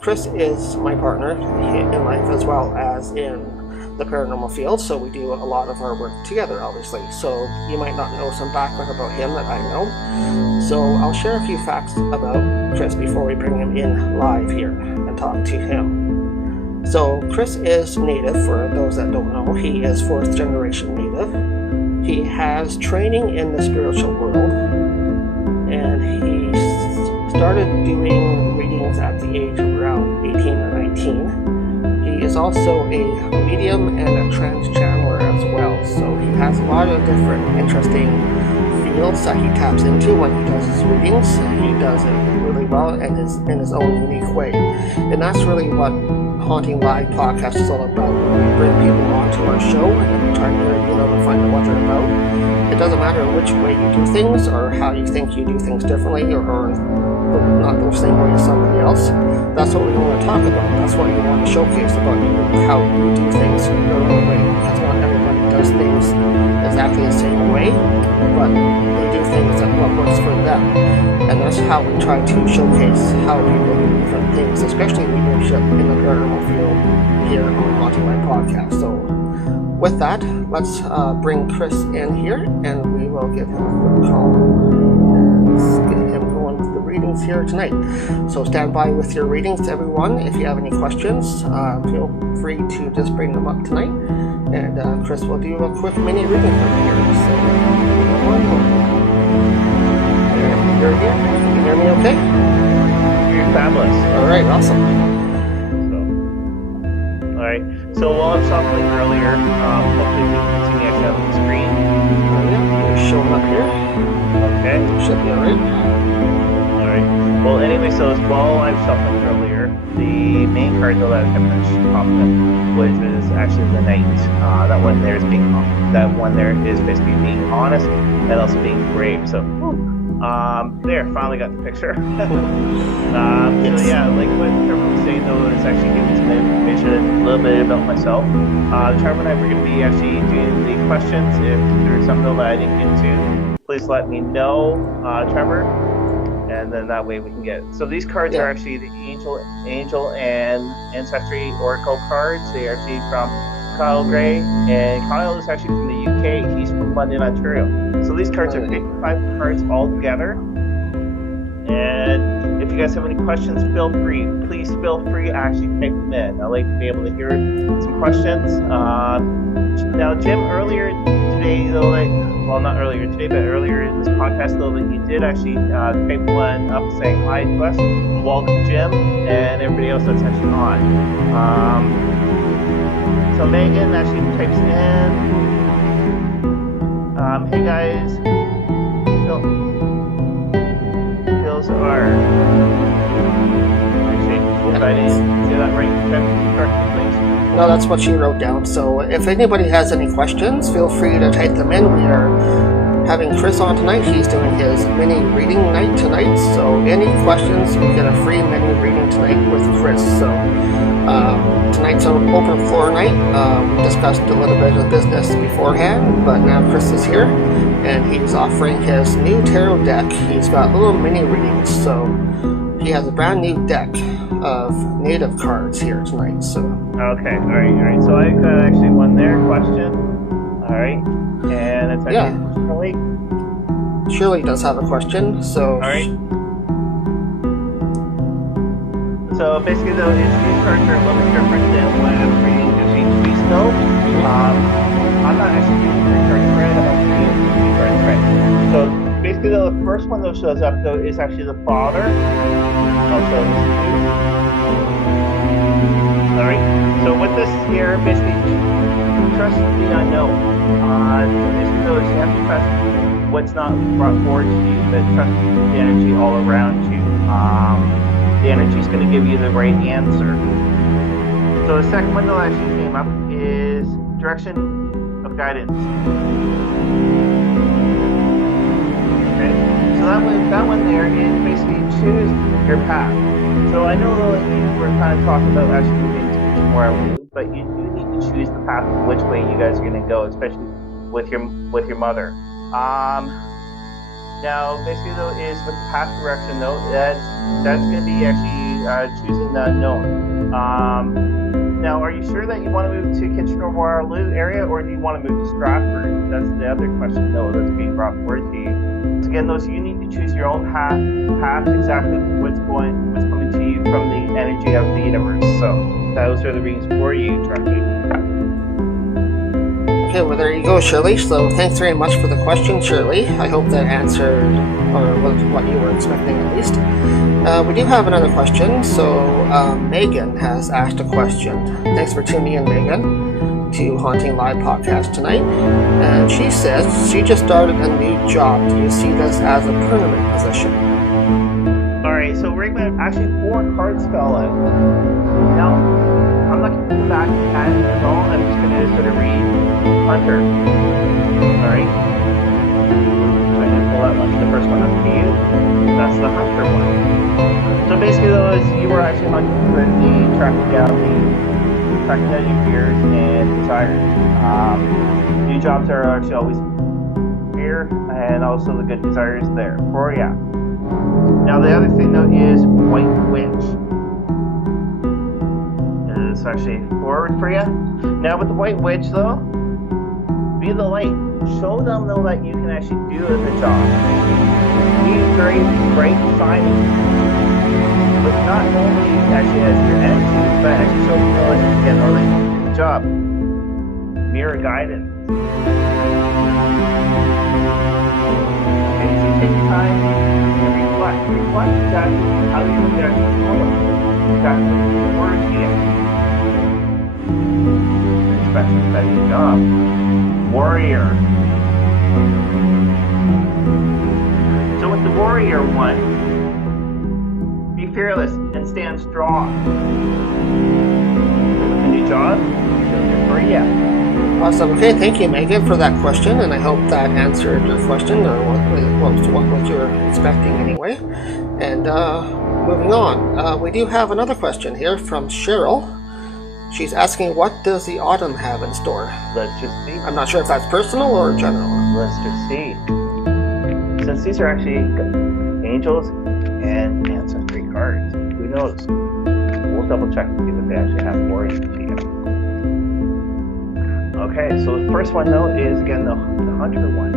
Chris is my partner in life as well as in the paranormal field, so we do a lot of our work together, obviously. So you might not know some background about him that I know. So I'll share a few facts about Chris before we bring him in live here and talk to him. So Chris is Native, for those that don't know. He is 4th generation Native. He has training in the spiritual world, and he started doing readings at the age of around 18 or 19. He is also a medium and a trance channeler as well, so he has a lot of different interesting fields that he taps into when he does his readings. He does it really well and in his own unique way, and that's really what Haunting Live podcast is all about. We bring people onto our show and we try to interview them and find out what they're about. It doesn't matter which way you do things or how you think you do things differently or not the same way as somebody else. That's what we want to talk about. That's what you want to showcase about you, how you do things your own way, because not everybody does things exactly the same way, but they do things that what works for them. And that's how we try to showcase how people do different things, especially leadership in the paranormal field here on HauntingLIVE podcast. So with that, let's bring Chris in here and we will give him a quick call and get him going with the readings here tonight. So stand by with your readings, everyone. If you have any questions, feel free to just bring them up tonight, and Chris will do a quick mini reading for you here. So, you're here? Can you hear me okay? You're fabulous. Alright, awesome. Alright, so while I'm shuffling earlier, hopefully you can see me actually on the screen. Yeah, you're showing up here. Okay. Should be alright. Alright. Well, anyway, so while I'm shuffling earlier, the main card though that kept popping up, which is actually the Knight. That one there is basically being honest and also being brave. So, there, finally got the picture. So yeah, like what Trevor was saying though, is actually giving some information a little bit about myself. Trevor and I were going to be actually doing the questions. If there's something that I didn't get to, please let me know, Trevor, and then that way we can get it. So these cards are actually the Angel and Ancestry Oracle cards. They are actually from Kyle Gray, and Kyle is actually from the UK. He's from London, Ontario. So these cards are 55 cards all together. And if you guys have any questions, please feel free to actually type them in. I like to be able to hear some questions. Now, Jim, earlier today, though, well, not earlier today, but earlier in this podcast, though, that you did actually type one up saying hi to us. Welcome, Jim, and everybody else that's actually on. So Megan actually types in, hey guys, Phil's are, actually, if I didn't do that right, please. No, that's what she wrote down. So if anybody has any questions, feel free to type them in. We are having Chris on tonight. He's doing his mini reading night tonight. So any questions, you get a free mini reading tonight with Chris. So tonight's an open floor night. We discussed a little bit of business beforehand, but now Chris is here and he's offering his new tarot deck. He's got little mini readings. So he has a brand new deck of native cards here tonight. So okay, all right. So I got actually one there question. All right, and it's actually Shirley. Shirley does have a question. So all right. So basically, though, these cards are a little bit different than what I'm reading this HB still. I'm not actually using 3 card spread. I'm actually using 2 card spread. So basically, though, the first one that shows up though is actually the Father. I'll show this to you. Alright, so with this here, basically, trust the unknown. Basically, though, you have to trust what's not brought forward to you, but trust the energy all around you. The energy is going to give you the right answer. So the second one that actually came up is direction of guidance. Okay, so that one there is basically choose your path. So I know that we're kind of talking about actually moving to more blue, but you do need to choose the path of which way you guys are going to go, especially with your mother. Now basically though is with the path direction though, that's going to be actually choosing the unknown. Now, are you sure that you want to move to Kitchener-Waterloo area, or do you want to move to Stratford? That's the other question, though, that's being brought forward to you. So again, those you need to choose your own path exactly what's coming to you from the energy of the universe. So those are the reasons for you, Trustee. Okay, well there you go, Shirley. So thanks very much for the question, Shirley. I hope that answered or what you were expecting at least. We do have another question. So Megan has asked a question. Thanks for tuning in, Megan, to Haunting Live podcast tonight. And she says she just started a new job. Do you see this as a permanent position? Alright, so we're going to actually 4 cards fell out. Now, I'm not going to go back at all. I'm just going to sort of read Hunter. Alright. So I'm going to pull out the first one up to you. That's the Hunter one. So basically, though, you were actually hunting for tracking down your fears and desires. New jobs are actually always fear, and also the good desires there for you. Now, the other thing, though, is White Witch. It's actually forward for you. Now, with the White Witch, though, be the light. Show them, though, that you can actually do the job. Be very bright, shining. But not only actually as your energy, but actually show them that you can really do the job. Mirror guidance. Okay, so take your time and reflect. Reflect exactly how you can actually follow exactly the word here. Especially if that's your job. Warrior. So with the warrior one, be fearless and stand strong. With a new job, for you. Awesome. Okay, thank you, Megan, for that question, and I hope that answered your question, or what you were expecting anyway. And moving on, we do have another question here from Cheryl. She's asking, what does the autumn have in store? Let's just see. I'm not sure if that's personal or general. Let's just see. Since these are actually angels and ancestry cards, who knows? We'll double check to see what they actually have for you. Okay, so the first one, though, is again the Hunter one.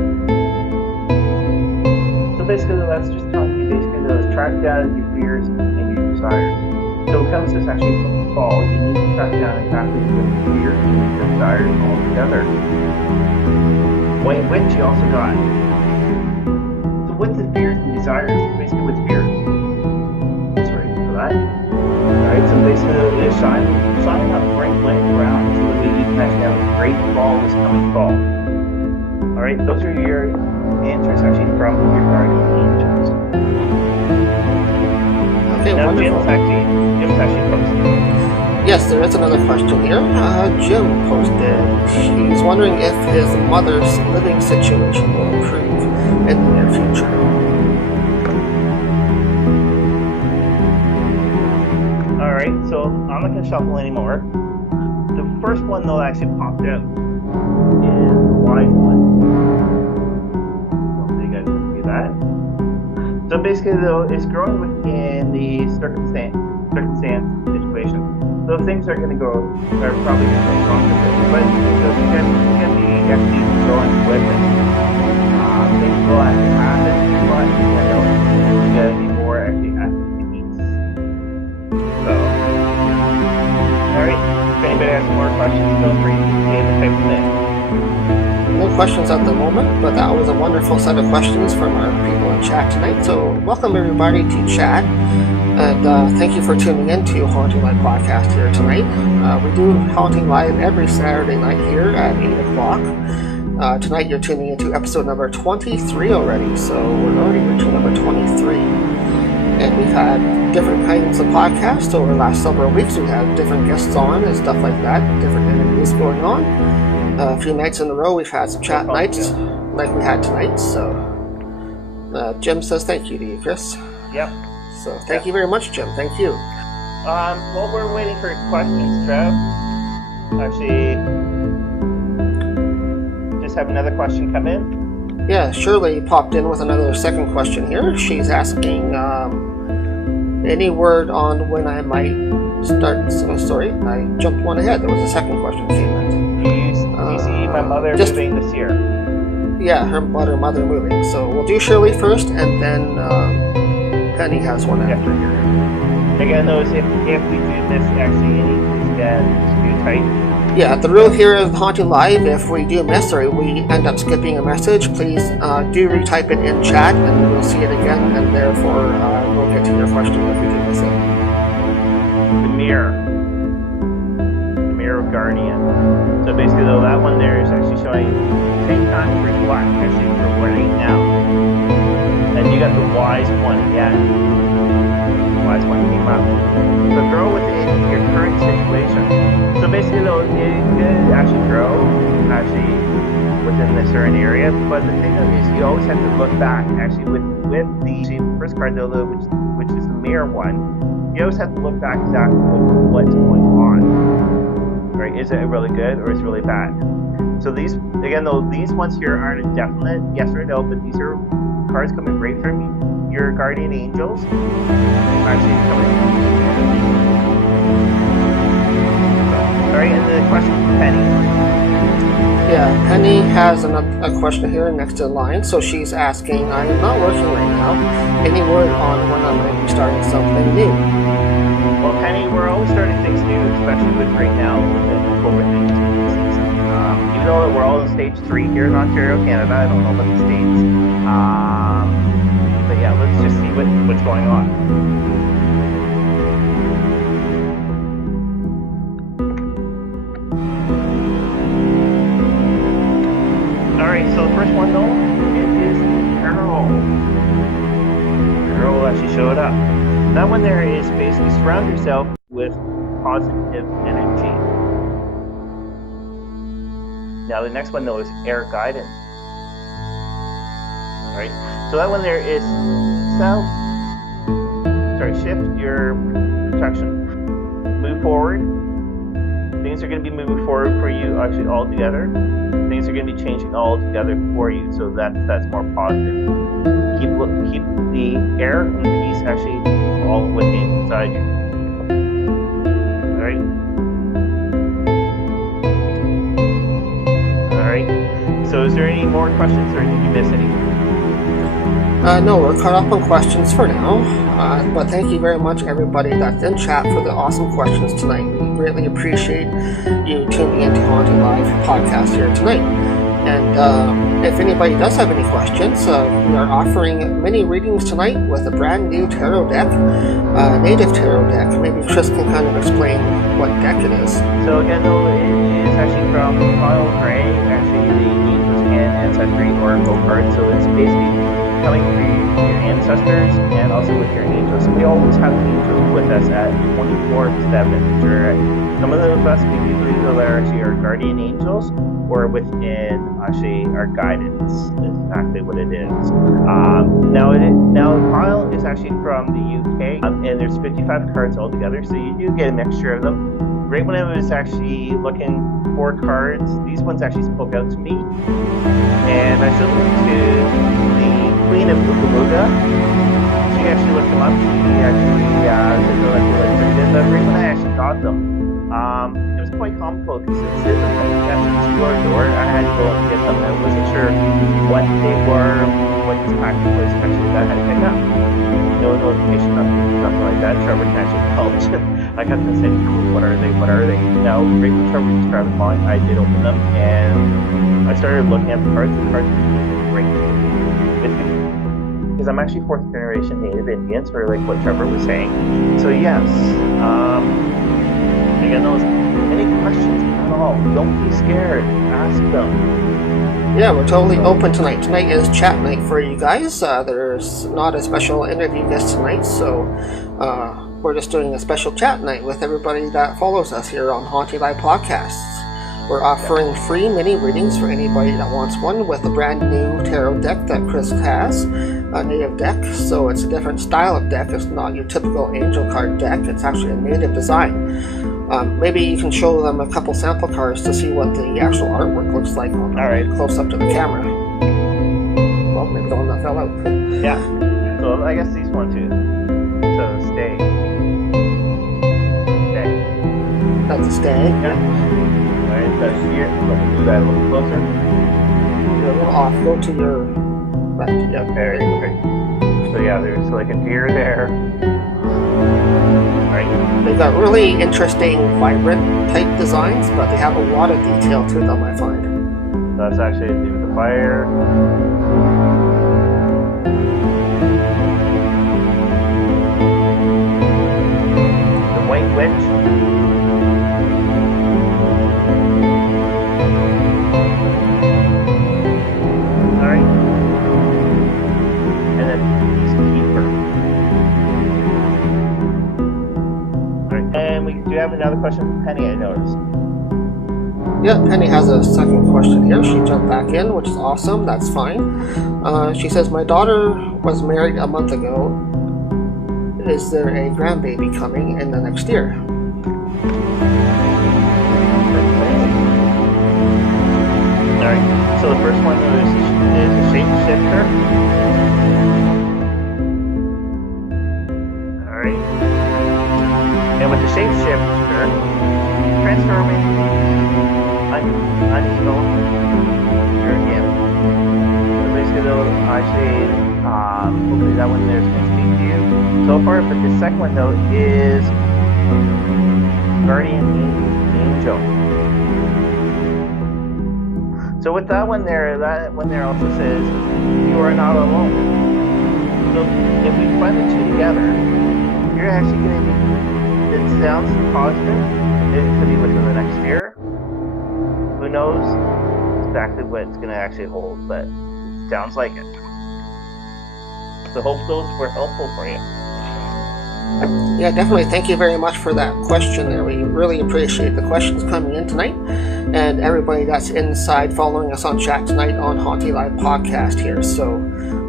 So basically, that's just telling you to track down your fears and your desires. So when it comes to this actually fall, you need to track down exactly your fears and your desires all together. White Witch you also got. So what's the fears and desires? Basically what's fear? Sorry for that. Alright, so basically it's shine up bright light around so that you can actually have a great fall this coming fall. Alright, those are your answers actually from your guardian angels. Okay, now wonderful. Jim's actually posted. Yes, there is another question here. Jim posted. He's wondering if his mother's living situation will improve in the near future. Alright, so I'm not going to shuffle anymore. The first one, though, that actually popped out is the wise one. Hopefully you guys can see that. So basically, though, it's growing within the circumstance situation. So things are probably going to go wrong with it. But you can be actually growing with it. Things will actually happen, but you got to be more actually at peace. So, alright. If anybody has more questions, feel free to type them in. No questions at the moment, but that was a wonderful set of questions from our people in chat tonight. So welcome everybody to chat, and thank you for tuning in to Haunting Live podcast here tonight. We do Haunting Live every Saturday night here at 8 o'clock. Tonight you're tuning into episode number 23 already, so we're already reaching number 23. And we've had different kinds of podcasts over the last several weeks. We've had different guests on and stuff like that, different interviews going on. A few nights in a row we've had some chat nights like we had tonight. So Jim says thank you to you, Chris. Yep. So thank you very much, Jim. Thank you. While we're waiting for questions, Trev, actually just have another question come in. Yeah, Shirley popped in with another second question here. She's asking, Any word on when I might start? Sorry, I jumped one ahead. There was a second question that came in. Do you see my mother moving this year? Yeah, her mother moving. So we'll do Shirley first, and then Penny has one after here. Again, those if we do miss actually any, then do type. Yeah, the rule here is Haunting Live. If we do miss or we end up skipping a message, please do retype it in chat, and we'll see it again, and therefore we'll get to your question if we do miss it. The mirror of Guardian. So basically, though, that one there is actually showing same time for black actually for right now, and you got the wise one again. The wise one came up. So grow within your current situation. So basically, though, it could actually grow actually within this certain area, but the thing is, you always have to look back. Actually, with the first card, though, which is the mirror one, you always have to look back exactly what's going on. Right? Is it really good or is it really bad? So these, again, though, these ones here aren't a definite yes or no, but these are cards coming right from your guardian angels. Actually coming. Alright, and the question from Penny. Yeah, Penny has a question here next to the line. So she's asking, I am not working right now. Any word on when I might be starting something new? Well, Penny, we're always starting things new, especially with right now with the COVID-19 season. Even though we're all in stage 3 here in Ontario, Canada, I don't know about the States. But yeah, let's just see what's going on. Alright, so the first one though, it is Girl. Girl actually showed up. That one there is basically surround yourself with positive energy. Now the next one though is air guidance. Alright, so that one there is shift your protection. Move forward. Things are going to be moving forward for you actually all together. Things are going to be changing all together for you, so that's more positive. Keep the air and peace actually all within inside you. Alright. So is there any more questions, or did you miss any? No, we're caught up on questions for now. But thank you very much, everybody that's in chat, for the awesome questions tonight. We greatly appreciate you tuning into Haunting Live podcast here tonight. And if anybody does have any questions, we are offering mini readings tonight with a brand new tarot deck, native tarot deck. Maybe Chris can kind of explain what deck it is. So again, though, it is actually from Kyle Gray, actually the Angels and Ancestry Oracle card. So it's basically coming through your ancestors and also with your angels. We always have angels with us at 24/7. Some of those of us, we do believe that they're actually our guardian angels, or within actually our guidance is exactly what it is. Now the pile is actually from the UK, and there's 55 cards altogether, so you do get a mixture of them. Right when I was actually looking for cards, these ones actually spoke out to me, and I showed them to the Queen of Bukabuga. She actually looked them up. She actually said they're like pretty good, but right when I actually got them, it was quite comical because it said that that's to our door. I had to go and get them. I wasn't sure what they were, what this package was actually that I had to pick up. No notification, nothing like that. Trevor can actually help. I got to say, what are they? What are they? Now, right when Trevor described them, I did open them and I started looking at the cards. The cards were great with me. Because I'm actually 4th generation Native Indian, sort of like what Trevor was saying. So yes, again, any questions at all, don't be scared, ask them. Yeah, we're totally open tonight. Tonight is chat night for you guys. There's not a special interview guest tonight, so we're just doing a special chat night with everybody that follows us here on Haunting Live Podcasts. We're offering free mini readings for anybody that wants one with a brand new tarot deck that Chris has, a native deck. So it's a different style of deck. It's not your typical angel card deck. It's actually a native design. Maybe you can show them a couple sample cards to see what the actual artwork looks like on close up to the camera. Well, maybe the one that fell out. Yeah. So I guess these one too. So stay. That's a stag. Yeah. Alright, that's here. Let's do that a little closer. You're a little off. Go to your left. Yeah. There, okay. So yeah, there's like a deer there. Right. They've got really interesting, vibrant type designs, but they have a lot of detail to them, I find. So that's actually to do with the fire. The white witch. Alright. And then peacekeeper. Alright, and we do have another question from Penny, I noticed. Yeah, Penny has a second question here. She jumped back in, which is awesome. That's fine. She says, my daughter was married a month ago. Is there a grandbaby coming in the next year? Alright, so the first one is a shapeshifter. Alright. And with the shapeshifter, transforming unequal again. So basically they'll actually hopefully that one there's going to speak to you so far, but the second one though is Guardian Angel. So with that one there also says you are not alone. So if we blend the two together, you're actually going to be, it sounds positive, it could be within the next year. Who knows exactly what it's going to actually hold, but it sounds like it. So hope those were helpful for you. Yeah, definitely. Thank you very much for that question there. We really appreciate the questions coming in tonight, and everybody that's inside following us on chat tonight on Haunting Live podcast here. So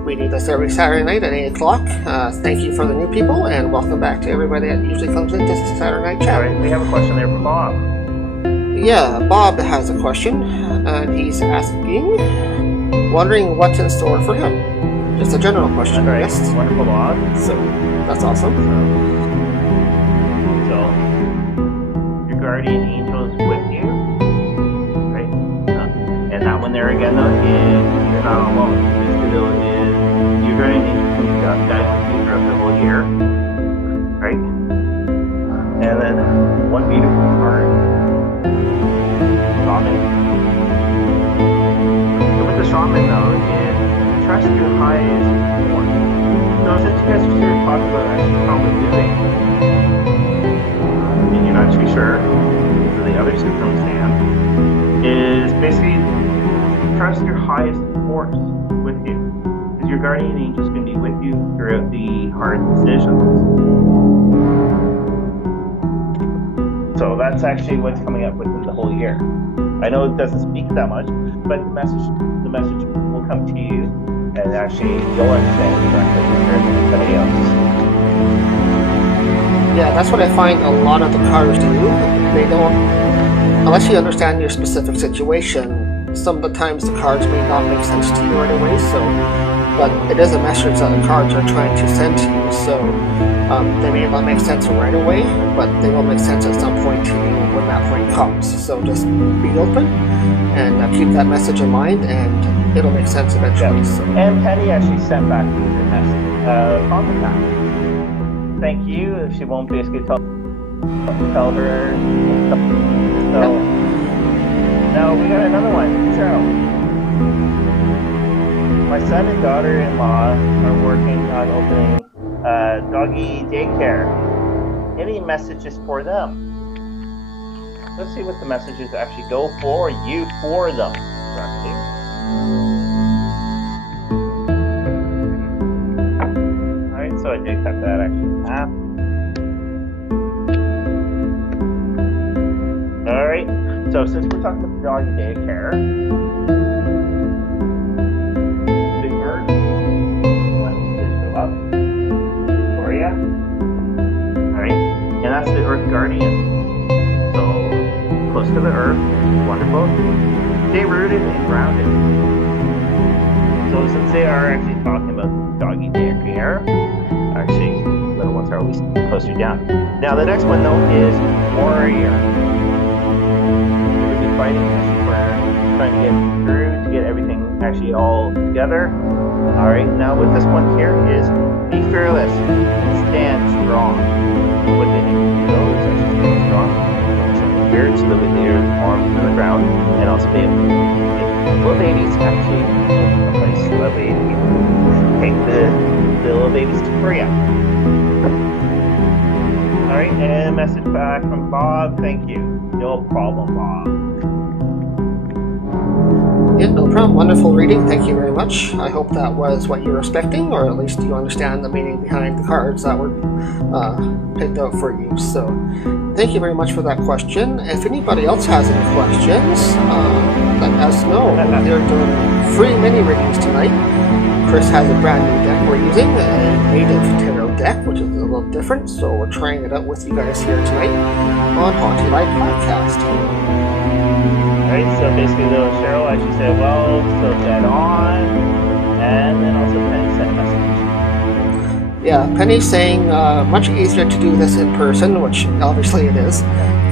we do this every Saturday night at 8 o'clock. Thank you for the new people, and welcome back to everybody that usually comes into Saturday night chat. All right, we have a question there from Bob. Yeah, Bob has a question, and he's asking, wondering what's in store for him. Just a general question, Right. yes. Wonderful, Bob. So that's awesome. So your guardian angel is with you, right? And that one there again though is you're not alone. This deal is your guardian angel can guide you throughout the whole year, right? And then one beautiful card, shaman. So with the shaman though is trust your highest force. So since you guys are here talking about actually probably doing, and you're not too sure, so the other circumstance is basically trust your highest force with you. Because your guardian angel is going to be with you throughout the hard decisions. So that's actually what's coming up within the whole year. I know it doesn't speak that much, but the message will come to you. And actually, you'll understand it directly compared to somebody else. Yeah, that's what I find a lot of the cards do. They don't, unless you understand your specific situation, some of the times the cards may not make sense to you right away, but it is a message that the cards are trying to send to you, so they may not make sense right away, but they will make sense at some point to you when that point comes. So just be open and keep that message in mind, and it'll make sense eventually. Yeah. So. And Penny actually sent back the message. Contact. Thank you. She won't basically tell her. So now we got another one. Cheryl. My son and daughter-in-law are working on opening doggy daycare. Any messages for them? Let's see what the messages actually go for you for them. Correctly. Alright, so I did cut that actually in half. Alright, so since we're talking about doggy daycare, big bird, let this go up for you. Alright, and that's the Earth Guardian. So, close to the Earth, wonderful. Stay rooted and grounded. So since they are actually talking about doggy daycare, actually middle ones are always closer down. Now the next one though is Warrior. We're going to be fighting for trying to get through to get everything actually all together. Alright, now with this one here is be fearless and stand strong. What they need to do though is actually stand strong. Spirit so that with their arms to the ground and also be able to get little babies actually a place so that way you can take the little babies to Korea. Alright, and a message back from Bob. Thank you. No problem, Bob. Yeah, no problem. Wonderful reading. Thank you very much. I hope that was what you were expecting, or at least you understand the meaning behind the cards that were picked out for you. So thank you very much for that question. If anybody else has any questions, let us know. They're doing free mini readings tonight. Chris has a brand new deck we're using, a native tarot deck, which is a little different. So we're trying it out with you guys here tonight on HauntingLIVE podcast. Alright, so basically though, Cheryl actually said, well, so dead on, and then also Penny sent a message. Yeah, Penny's saying much easier to do this in person, which obviously it is.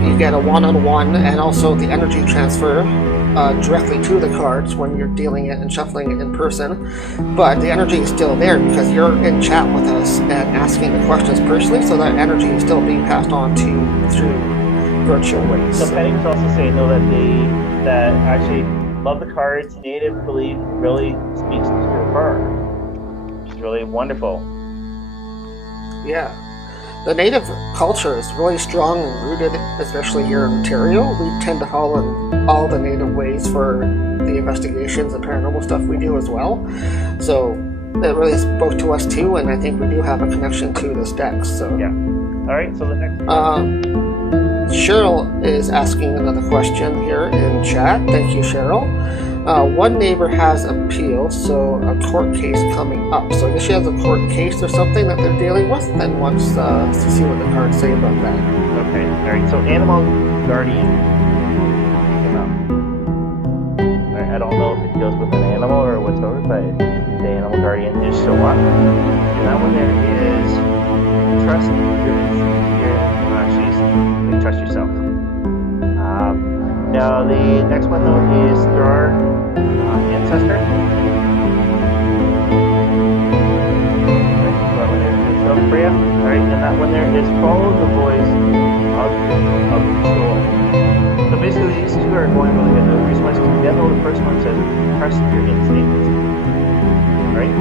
You get a one-on-one and also the energy transfer directly to the cards when you're dealing it and shuffling it in person. But the energy is still there because you're in chat with us and asking the questions personally, so that energy is still being passed on to you through virtual ways. So Penny was also saying though that actually love the cards. Native belief really speaks to her, which is really wonderful. Yeah, the native culture is really strong and rooted, especially here in Ontario. We tend to follow in all the native ways for the investigations and paranormal stuff we do as well. So it really spoke to us too, and I think we do have a connection to this deck. So yeah. All right. So the next. Cheryl is asking another question here in chat. Thank you, Cheryl. One neighbor has appeal, so a court case coming up. So I guess she has a court case or something that they're dealing with, and wants to see what the cards say about that. Okay. All right. So animal guardian came up. All right, I don't know if it deals with an animal or whatsoever, but the animal guardian did show up. And that one there is trust your trust yourself. Now the next one though is through our ancestor. South Korea. Alright, and that one there is follow the voice of the soul. So basically these two are going really good. The reason why is because the first one says trust your instincts. Alright?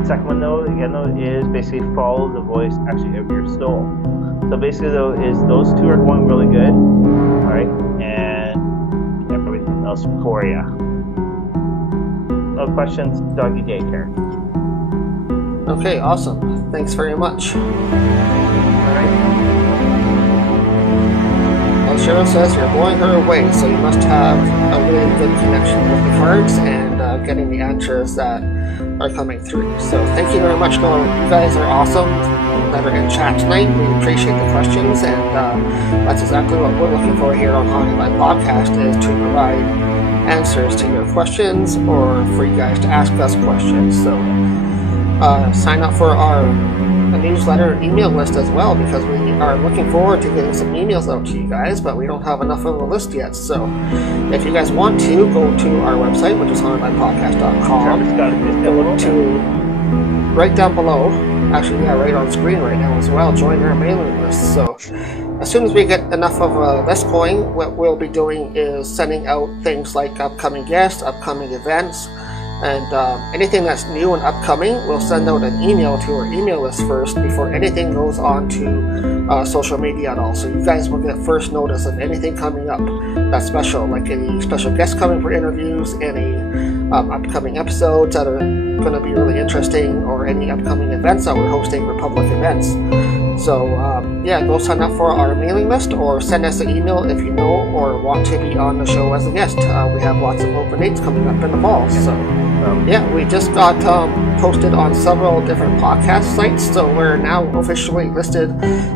The second one though, again though, is basically follow the voice actually of your soul. So basically though is those two are going really good. Alright, and everything else for you. No questions, doggy daycare. Okay, awesome. Thanks very much. Alright. Well, Cheryl says you're blowing her away, so you must have a really good connection with the cards and getting the answers that are coming through. So thank you very much, Noah. You guys are awesome that are in chat tonight. We appreciate the questions, and that's exactly what we're looking for here on HauntingLIVE Podcast, is to provide answers to your questions or for you guys to ask us questions. So sign up for our newsletter email list as well, because we are looking forward to getting some emails out to you guys, but we don't have enough of a list yet. So if you guys want to, go to our website, which is HauntingLivePodcast.com. Go to right down below, actually, yeah, right on screen right now as well, join our mailing list. So as soon as we get enough of a list going, what we'll be doing is sending out things like upcoming guests, upcoming events, and anything that's new and upcoming. We'll send out an email to our email list first before anything goes on to social media at all. So you guys will get first notice of anything coming up that's special, like any special guests coming for interviews, any upcoming episodes that are going to be really interesting, or any upcoming events that we're hosting for public events. So yeah, go sign up for our mailing list or send us an email if you know or want to be on the show as a guest. We have lots of open dates coming up in the fall. So yeah, we just got posted on several different podcast sites, so we're now officially listed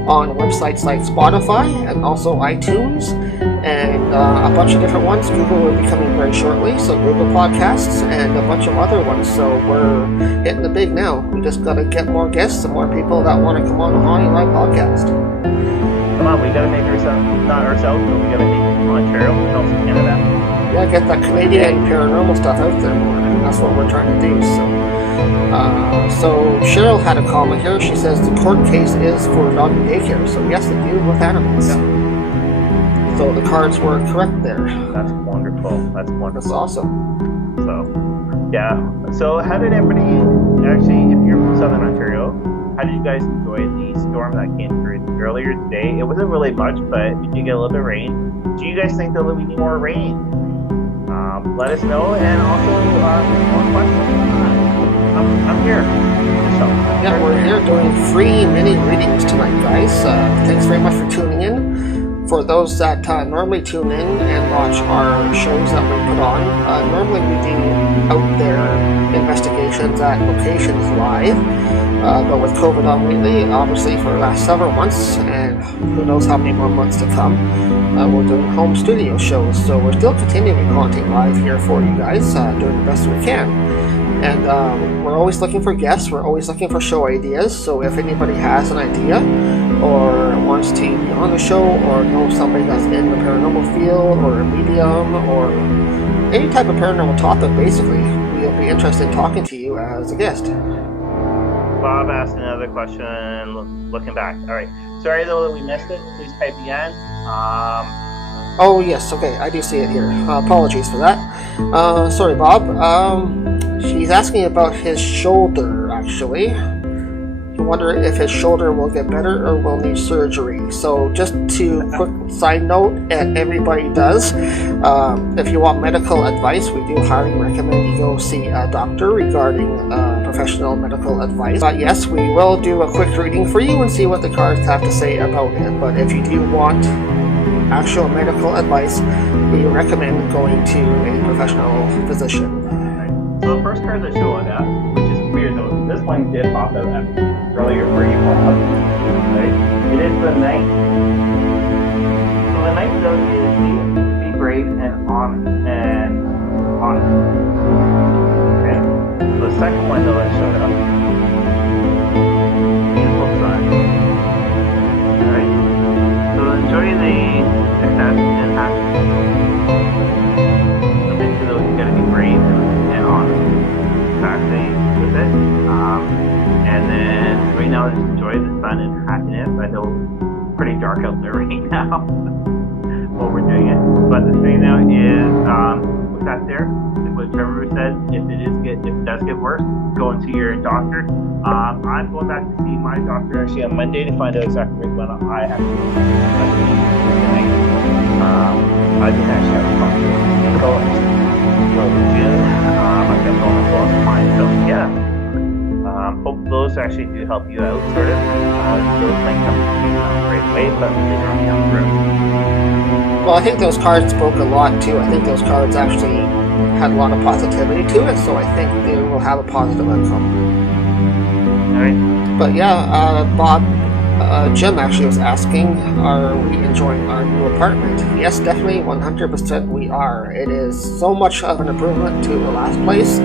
on websites like Spotify and also iTunes and a bunch of different ones. Google will be coming very shortly, so Google Podcasts and a bunch of other ones. So we're hitting the big now. We just got to get more guests and more people that want to come on the HauntingLIVE podcast. Come on, we got to make ourselves, not ourselves, but we got to make Ontario and also Canada. Yeah, get that Canadian paranormal stuff out there more. That's what we're trying to do. So Cheryl had a comment here. She says the court case is for doggy daycare. So yes, they deal with animals. Yeah. So the cards were correct there. That's wonderful. That's wonderful. That's awesome. So, yeah. So how did everybody, actually, if you're from Southern Ontario, how did you guys enjoy the storm that came through earlier today? It wasn't really much, but we did get a little bit of rain. Do you guys think there will be more rain? Let us know, and also one question. I'm here. So, yeah, we're here doing free mini readings tonight, guys. Thanks very much for tuning in. For those that normally tune in and watch our shows that we put on, normally we do out there investigations at locations live. But with COVID on lately, obviously for the last several months, and who knows how many more months to come, we're doing home studio shows. So we're still continuing HauntingLIVE here for you guys, doing the best we can. And we're always looking for guests, we're always looking for show ideas. So if anybody has an idea or wants to be on the show, or know somebody that's in the paranormal field or a medium or any type of paranormal topic, basically, we'll be interested in talking to you as a guest. Bob asked another question looking back. All right. Sorry, though, that we missed it. Please type again. Oh, yes. Okay. I do see it here. Apologies for that. Sorry, Bob. She's asking about his shoulder, actually. I wonder if his shoulder will get better or will need surgery. So just to quick side note, and everybody does, if you want medical advice, we do highly recommend you go see a doctor regarding professional medical advice. But yes, we will do a quick reading for you and see what the cards have to say about it. But if you do want actual medical advice, we recommend going to a professional physician. So the first card that's showing up, which is weird though, this one did pop out earlier where you called up, right? It is the Knight. So the Knight though is be brave and honest. Okay. So the second one though that showed up, beautiful sun. Alright. So enjoy the success and happiness. So basically though, you gotta be brave and honest. Exactly with it. And then right now just enjoy the sun and happiness. I know it's pretty dark out there right now while we're doing it. But the thing now is with that there, what Trevor said, if it does get worse, go and see your doctor. I'm going back to see my doctor actually on Monday to find out exactly when I have to go tonight. I didn't actually have a consultation until June. I've got all the laws of mine, so yeah. Hope those actually do help you out, sort of. Those might come right away, but they don't come through. Well, I think those cards spoke a lot too. I think those cards actually had a lot of positivity to it, so I think they will have a positive outcome. Alright. But yeah, Bob, Jim actually was asking, are we enjoying our new apartment? Yes, definitely, 100% we are. It is so much of an improvement to the last place.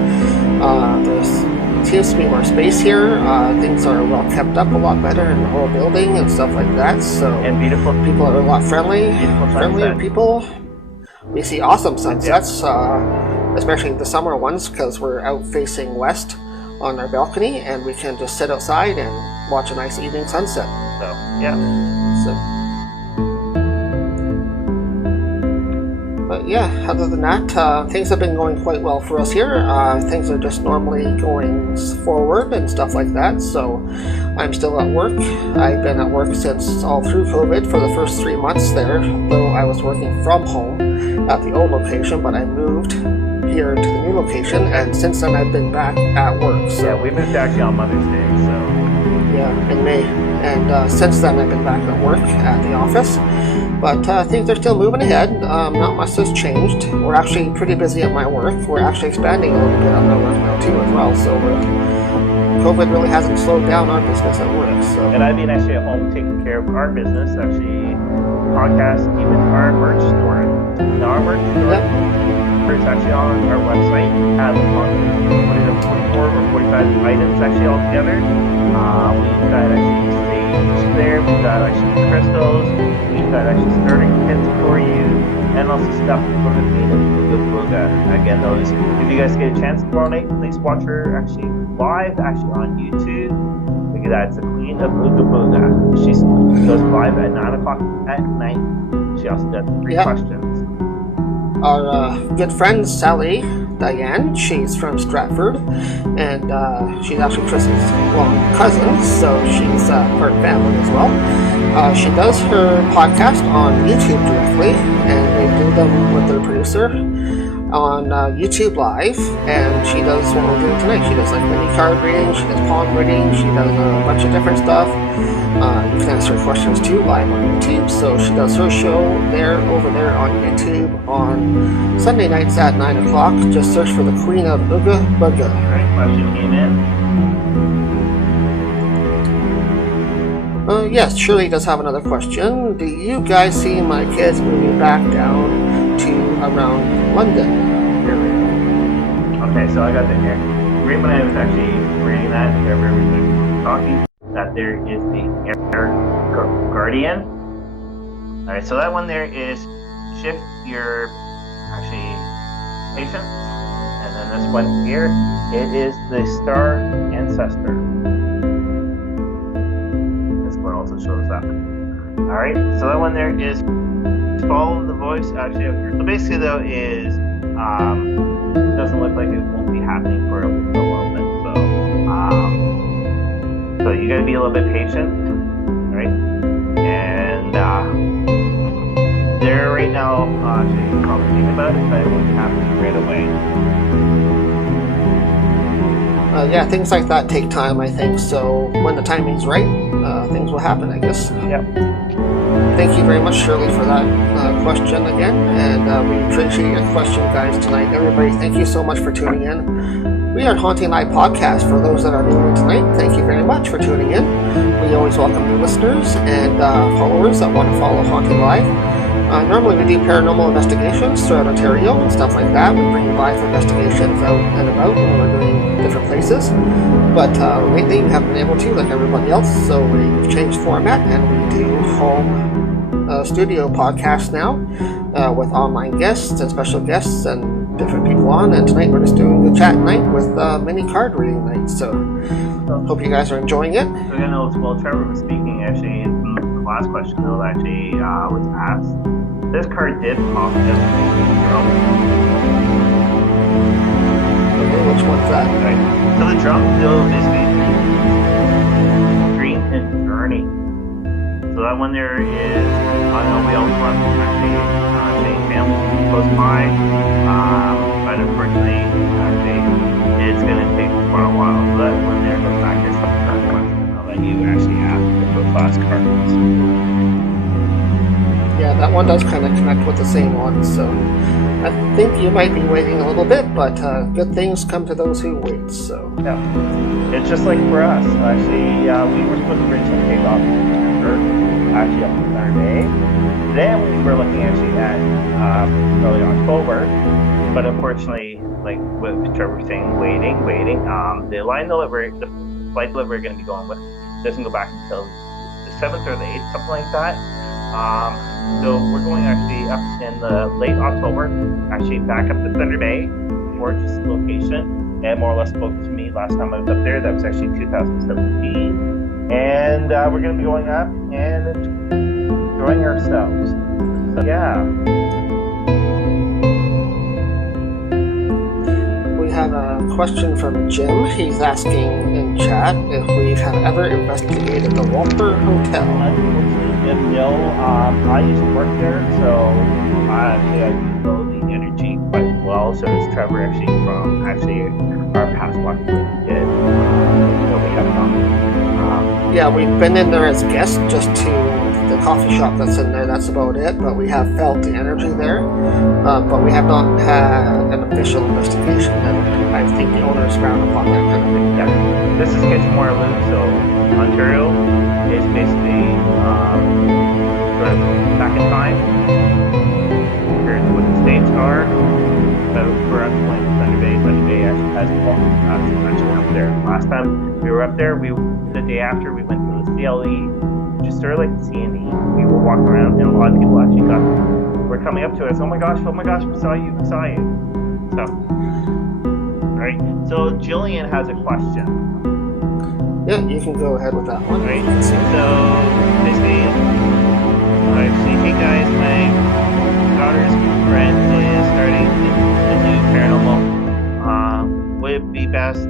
There seems to be more space here. Things are well kept up, a lot better in the whole building and stuff like that. So, and beautiful people are a lot friendlier people. We see awesome sunsets, especially the summer ones, because we're out facing west on our balcony, and we can just sit outside and watch a nice evening sunset. So, yeah. But yeah, other than that, things have been going quite well for us here. Things are just normally going forward and stuff like that. So I'm still at work. I've been at work since all through COVID for the first 3 months there, though I was working from home at the old location, but I moved here to the new location, and since then I've been back at work. So yeah, we moved actually on Mother's Day, so yeah, in May, and since then I've been back at work at the office. But things are still moving ahead. Not much has changed. We're actually pretty busy at my work. We're actually expanding a little bit at my work now too as well. So COVID really hasn't slowed down our business at work. So. And I've been actually at home taking care of our business. Actually, podcast, even our merch store. Now our merch store is actually on our website. Has what is it, 44 or 45 items actually all together. We've got actually sage there. We've got actually crystals. We've got actually starting kits for you, and also stuff for the theme of Booga Booga. Again, those. If you guys get a chance tomorrow night, please watch her actually live, actually on YouTube. Look at that, it's the Queen of Booga Booga. She goes live at 9 o'clock at night. She also does 3 questions. Our good friend Sally Diane, she's from Stratford, and she's actually Chris's cousin, so she's part family as well. She does her podcast on YouTube directly, and they do them with their producer on YouTube Live, and she does what we're doing tonight. She does like mini card reading, she does palm reading, she does a bunch of different stuff. You can answer questions too live on YouTube. So she does her show over there on YouTube on Sunday nights at 9 o'clock. Just search for the Queen of Booga Booga. Alright, question came in. Yes, Shirley does have another question. Do you guys see my kids moving back down to around London? Okay, so I got that here. Right when I was actually reading that, we were talking, that there is the Air Guardian. Alright, so that one there is shift your actually patience. And then this one here, it is the Star Ancestor. This one also shows up. Alright, so that one there is follow the voice actually of your. So basically though is it doesn't look like it won't be happening for a little bit. So you gotta be a little bit patient, right? And they're right now actually probably thinking about it, but it won't be happening right away. Yeah, things like that take time, I think. So when the timing's right, things will happen, I guess. Yep. Thank you very much, Shirley, for that question again, and we appreciate your question, guys, tonight. Everybody, thank you so much for tuning in. We are Haunting Live Podcast. For those that are new tonight, thank you very much for tuning in. We always welcome new listeners and followers that want to follow Haunting Live. Normally we do paranormal investigations throughout Ontario and stuff like that. We bring live investigations out and about when we're doing different places. But lately we haven't been able to, like everybody else, so we've changed format and we do home studio podcasts now with online guests and special guests and different people on. And tonight we're just doing the chat night with mini card reading night. So hope you guys are enjoying it. So again, while Trevor was speaking, actually, the last question though actually was asked. This card did pop just drum. Okay, which one's that? Right. So the drum still basically Dream and Journey. So that one there is, I know we always want to actually change family close by, but unfortunately, it's going to take quite a while. So that one there goes back to some card question that you actually asked for the last card. Yeah, that one does kind of connect with the same one, so I think you might be waiting a little bit, but good things come to those who wait, so. Yeah, it's just like for us, actually, we were supposed to originally take off in November, actually up to Saturday. Then we were looking actually at early October, but unfortunately, like what Trevor was saying, waiting, the flight that we're going to be going with doesn't go back until the 7th or the 8th, something like that. So we're going actually up in the late October, actually back up to Thunder Bay, gorgeous location, and more or less spoke to me last time I was up there. That was actually 2017, and we're going to be going up and enjoying ourselves. So yeah. We have a question from Jim. He's asking in chat if we have ever investigated the Walper Hotel. No, I used to work there, so I know the energy quite well. So does Trevor actually from our past life we have yeah, we've been in there as guests just to the coffee shop that's in there. That's about it. But we have felt the energy there. But we have not had an official investigation, and I think the owners frown upon that kind of thing. Yeah, this is Kitchener, so Ontario is basically sort of back in time. Here's what the states are. So for us going to Thunder Bay actually has the walk actually up there. Last time we were up there, the day after we went to the CLE, just sort of like the C&E. We were walking around, and a lot of people actually were coming up to us. Oh my gosh, we saw you. So, right. So Jillian has a question. Yeah, you can go ahead with that one. Right. So basically, I see. Hey guys, my daughter's friend is starting the new paranormal. Would it be best? I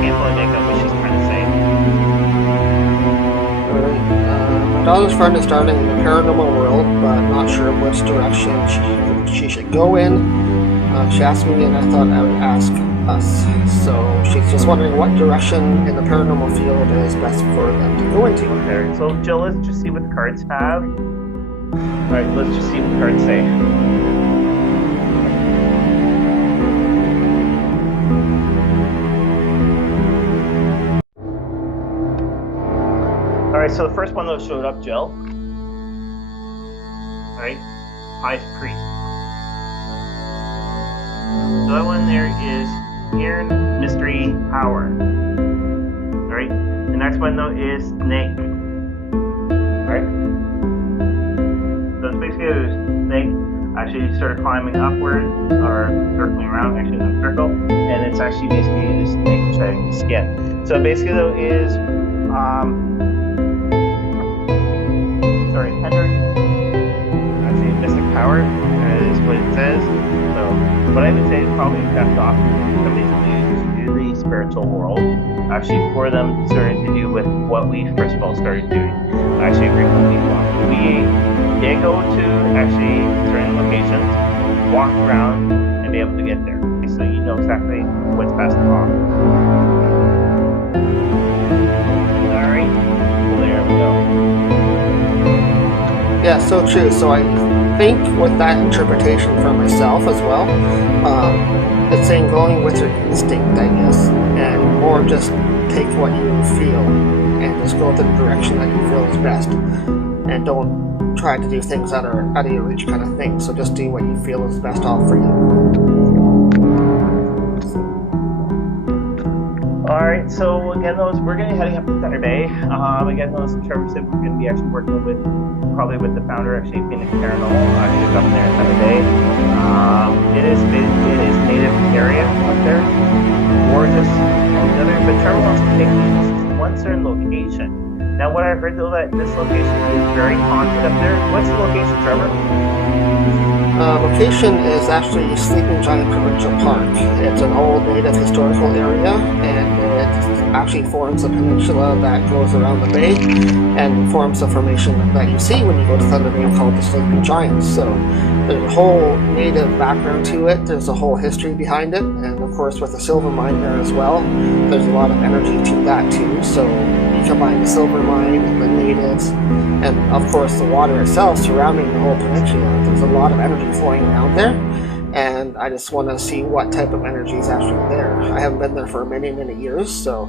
can't fully make out what she's trying to say. Alright, my daughter's friend is starting in the paranormal world, but not sure which direction she should go in. She asked me, and I thought I would ask us. So she's just wondering what direction in the paranormal field is best for them to go into. Okay, so Jill, let's just see what the cards have. Alright, let's just see what the cards say. Alright, so the first one that showed up, Jill. Alright, High Priest. So that one there is Iron Mystery Power. Alright, the next one though is Snake. Alright, so it's basically a snake actually sort of climbing upward or circling around, actually in a circle, and it's actually basically the snake shedding the skin. So basically though is Tender, actually Mystic Power is what it says. So what I would say is probably best off somebody's new to the spiritual world, actually for them starting to do with what we first of all started doing. I actually agree with you. We did go to actually certain locations, walk around, and be able to get there. So you know exactly what's best to offer. Alright, well there we go. Yeah, so true. So I think with that interpretation for myself as well, it's saying going with your instinct, I guess, and more just take what you feel and just go to the direction that you feel is best, and don't try to do things that are out of your reach kind of thing. So just do what you feel is best off for you. Alright, so again, we're going to be heading up to Thunder Bay. Again, Trevor said we're going to be actually working probably with the founder, actually, Phoenix Paranormal, actually up there in Thunder Bay. It is native area up there, gorgeous altogether, but Trevor wants to take these to one certain location. Now, what I heard though, that this location is very haunted up there. What's the location, Trevor? Location is actually Sleeping Giant Provincial Park. It's an old native historical area, and it actually forms a peninsula that goes around the bay and forms the formation that you see when you go to Thunder Bay called the Sleeping Giants. So there's a whole native background to it, there's a whole history behind it, and of course with the silver mine there as well, there's a lot of energy to that too. So you combine the silver mine, the natives, and of course the water itself surrounding the whole peninsula. There's a lot of energy flowing around there, and I just want to see what type of energy is actually there. I haven't been there for many years, so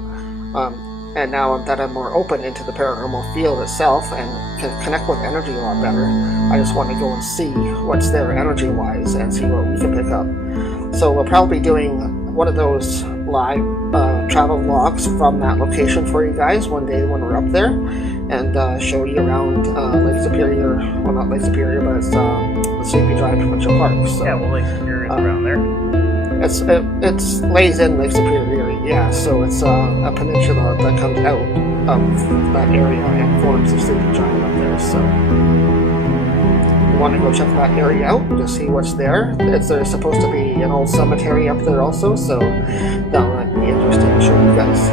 and now that I'm more open into the paranormal field itself and can connect with energy a lot better, I just want to go and see what's there energy wise and see what we can pick up. So we'll probably be doing one of those live travel vlogs from that location for you guys one day when we're up there, and show you around Lake Superior. Well, not Lake Superior, but it's the Sleeping Giant Provincial Park. So, yeah, well, Lake Superior is around there. It's lays in Lake Superior, yeah. So it's a peninsula that comes out of that area and forms the Sleeping Giant up there. So you want to go check that area out to see what's there. There's supposed to be an old cemetery up there also, so that might be interesting to show you guys.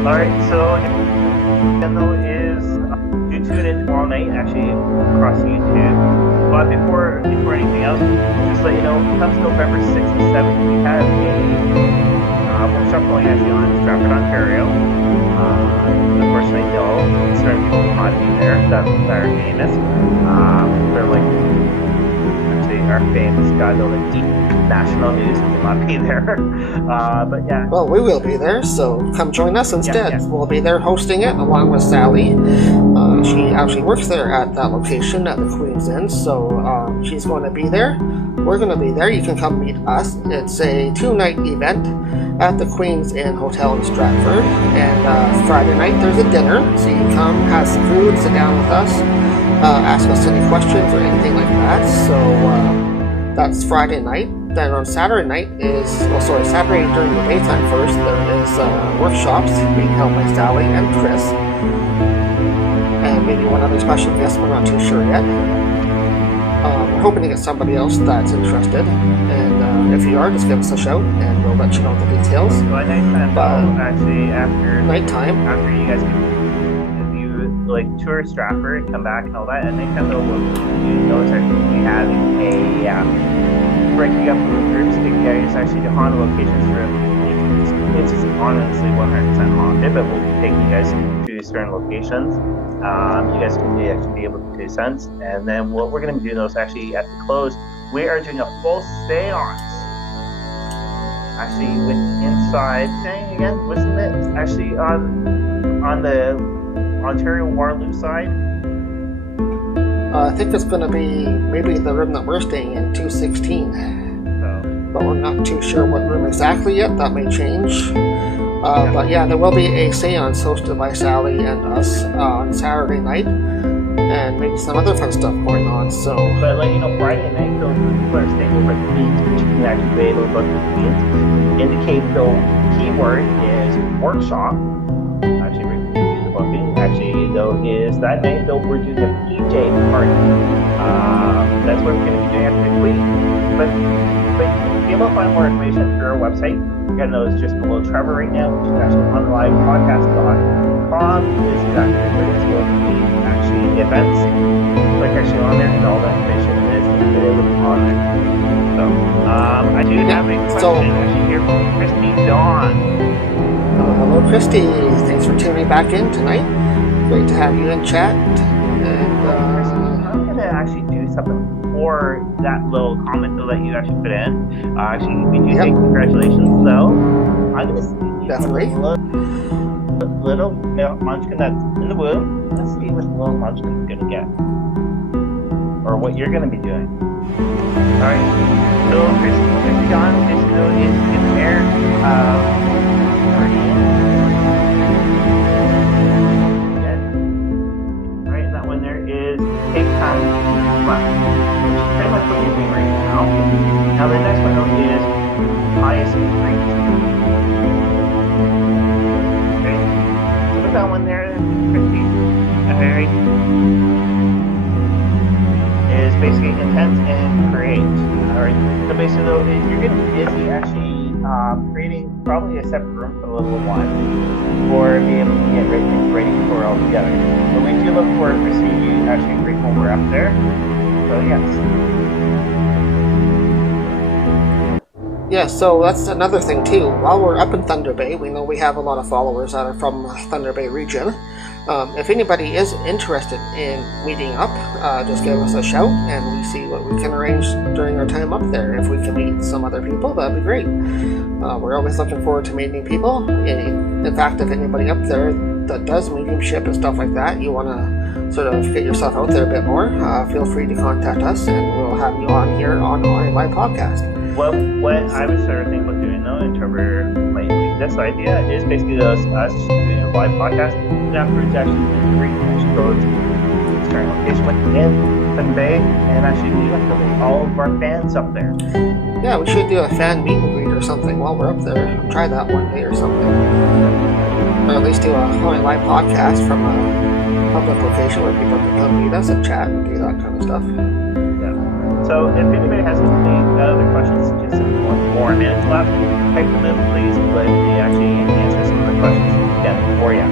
Alright, so again though is do tune in tomorrow night actually across YouTube. But before anything else, just let you know, comes November 6th and 7th, we have a workshop going actually on Stratford, Ontario. Of course, I know certain people might be there that are famous. They're like actually our our famous God knows national news. Will not be there. But yeah. Well, we will be there, so come join us instead. Yeah. We'll be there hosting it along with Sally. She actually works there at that location at the Queen's Inn, so she's going to be there. We're going to be there. You can come meet us. It's a 2-night event at the Queen's Inn Hotel in Stratford, and Friday night there's a dinner, so you can come, have some food, sit down with us, ask us any questions or anything like that. So that's Friday night. Then on Saturday night Saturday during the daytime first, there is workshops being held by Sally and Chris, and maybe one other special guest. We're not too sure yet. We're hoping to get somebody else that's interested, and if you are, just give us a shout and we'll let you know the details. So at nighttime, actually after nighttime, after you guys if you like tour Stratford, come back and all that, at nighttime though, you notice actually we have a breaking up groups to get us actually to haunted locations for it's honestly 100% haunted, but we'll be taking you guys to certain locations. You guys can actually be able to do sense, and then what we're going to be doing is actually at the close, we are doing a full seance. Actually, with inside thing again, wasn't it? Actually on the Ontario Waterloo side. I think it's going to be maybe the room that we're staying in, 216. But we're not too sure what room exactly yet. That may change. But yeah, there will be a seance hosted by Sally and us on Saturday night, and maybe some other fun stuff going on. So, but like Friday night, those people are staying over at the Queen's, which you can actually be able to look at the Queen's. Indicate the keyword is workshop. Actually, we're going to do the booking. Actually, though, is that night though we're doing a PJ party. That's what we're going to be doing after the Queen. But you will find more information through our website. Again, those just below Trevor right now, which is actually HauntingLIVEpodcast.com. Is exactly where it's going to be. Actually, the events, like actually on there, and all that information is available on there. So, I do have a question actually here from Christy Dawn. Hello, Christy. Thanks for tuning back in tonight. Great to have you in chat. And I'm going to actually do something for that little comment though that you actually put in. Actually, we do say congratulations though. I'm going to see definitely little munchkin that's in the womb. Let's see what the little munchkin's going to get. Or what you're going to be doing. Alright, so Christy John is still in there. Right, and that one there is take time to reflect. Pretty much what you're doing right now. Now the next one though is highest rate. Okay, so with that one there, Christy, very is basically intense and create. Alright, so basically though, you're going to be busy actually creating probably a separate room for the little one, or be able to get ready for all together. So we do look forward to seeing you actually great when we're up there. So yes. Yeah, so that's another thing too. While we're up in Thunder Bay, we know we have a lot of followers that are from Thunder Bay region. If anybody is interested in meeting up, just give us a shout and we see what we can arrange during our time up there. If we can meet some other people, that'd be great. We're always looking forward to meeting people. In fact, if anybody up there that does mediumship and stuff like that, you want to sort of get yourself out there a bit more, feel free to contact us and we'll have you on here on HauntingLIVE podcast. Well, what I was sort of thinking about doing though, in terms of like this idea, is basically us doing a live podcast, and afterwards actually go to a certain location within Thunder Bay, and actually we have to meet all of our fans up there. Yeah, we should do a fan meet and greet or something while we're up there. Try that one day or something. Or at least do a HauntingLIVE podcast from a public location where people can come meet us and chat and do that kind of stuff. So if anybody has any other questions, just 1 more minutes left, type them in please, but they actually answer some of the questions again for you.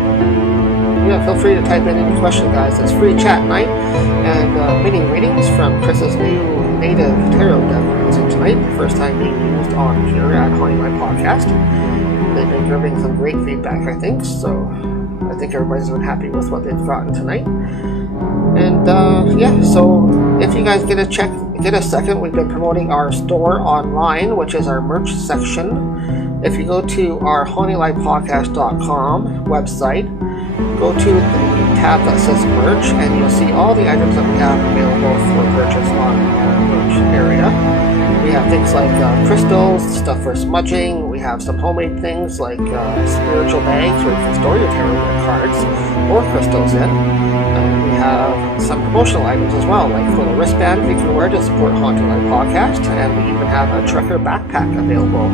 Yeah, feel free to type in any question, guys. It's free chat night and mini readings from Chris's new native tarot deck we're using tonight. The first time being used on here at HauntingLIVE podcast. They've been giving some great feedback, I think, so I think everybody's been happy with what they've gotten tonight. And yeah, so if you guys get a get a second, we've been promoting our store online, which is our merch section. If you go to our HauntingLivePodcast.com website, go to the tab that says merch, and you'll see all the items that we have available for purchase on our merch area. We have things like crystals, stuff for smudging. We have some homemade things like spiritual bags where you can store your tarot cards or crystals in. We have some promotional items as well, like little wristband you can wear to support Haunting Live Podcast, and we even have a Trekker backpack available.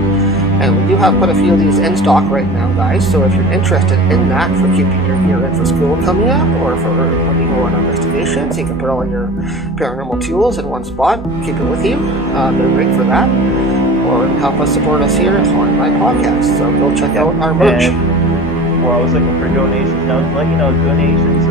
And we do have quite a few of these in stock right now, guys, so if you're interested in that for keeping your gear in for school coming up, or for when you go on investigations, you can put all your paranormal tools in one spot, keep it with you. They're great for that. Or help us support us here at Haunting Live Podcast. So go check out our merch. We're always looking for donations. Now, let you know, donations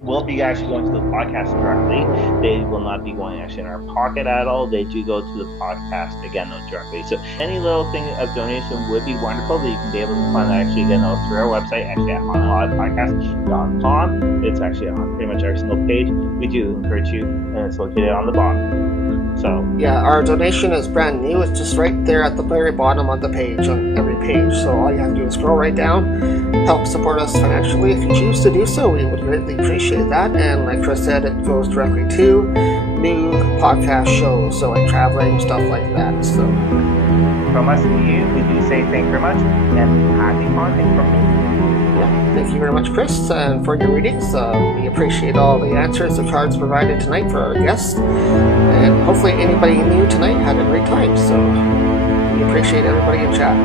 will be actually going to the podcast directly. They will not be going actually in our pocket at all. They do go to the podcast again directly. So any little thing of donation would be wonderful that you can be able to find actually again through our website, actually at HauntingLivePodcast.com. It's actually on pretty much every single page. We do encourage you, and it's located on the bottom. So yeah, our donation is brand new. It's just right there at the very bottom of the page, on every page. So all you have to do is scroll right down, help support us financially if you choose to do so. We would greatly appreciate that. And like Chris said, it goes directly to new podcast shows, so like traveling, stuff like that. So from us and you, we do say thank you very much, and happy haunting from me. Yeah, thank you very much, Chris, and for your readings. We appreciate all the answers the cards provided tonight for our guests, and hopefully anybody new tonight had a great time. So we appreciate everybody in chat.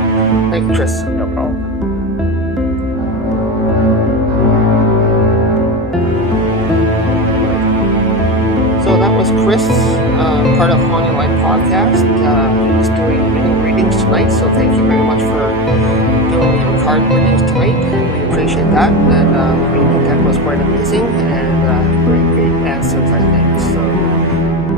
Thank you, Chris. No problem. So that was Chris, part of Haunting Live Podcast. He's doing many readings tonight, so thank you very much for doing your card readings tonight. We appreciate that. And the reading deck was quite amazing, and great answers, I think. So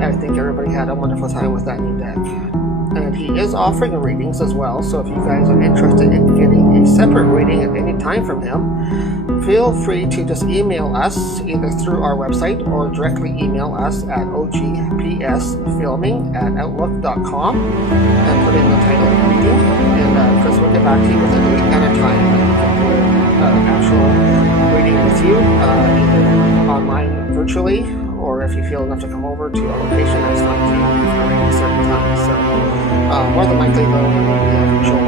I think everybody had a wonderful time with that new deck. And he is offering readings as well, so if you guys are interested in getting a separate reading at any time from him, feel free to just email us either through our website or directly email us at ogpsfilming@outlook.com and put in the title of the reading, and Chris will get back to you with a date and a time that we can do an actual reading with you, either online virtually, or if you feel enough to come over to a location that's fine to you for a certain time. So more than likely though, it will be a virtual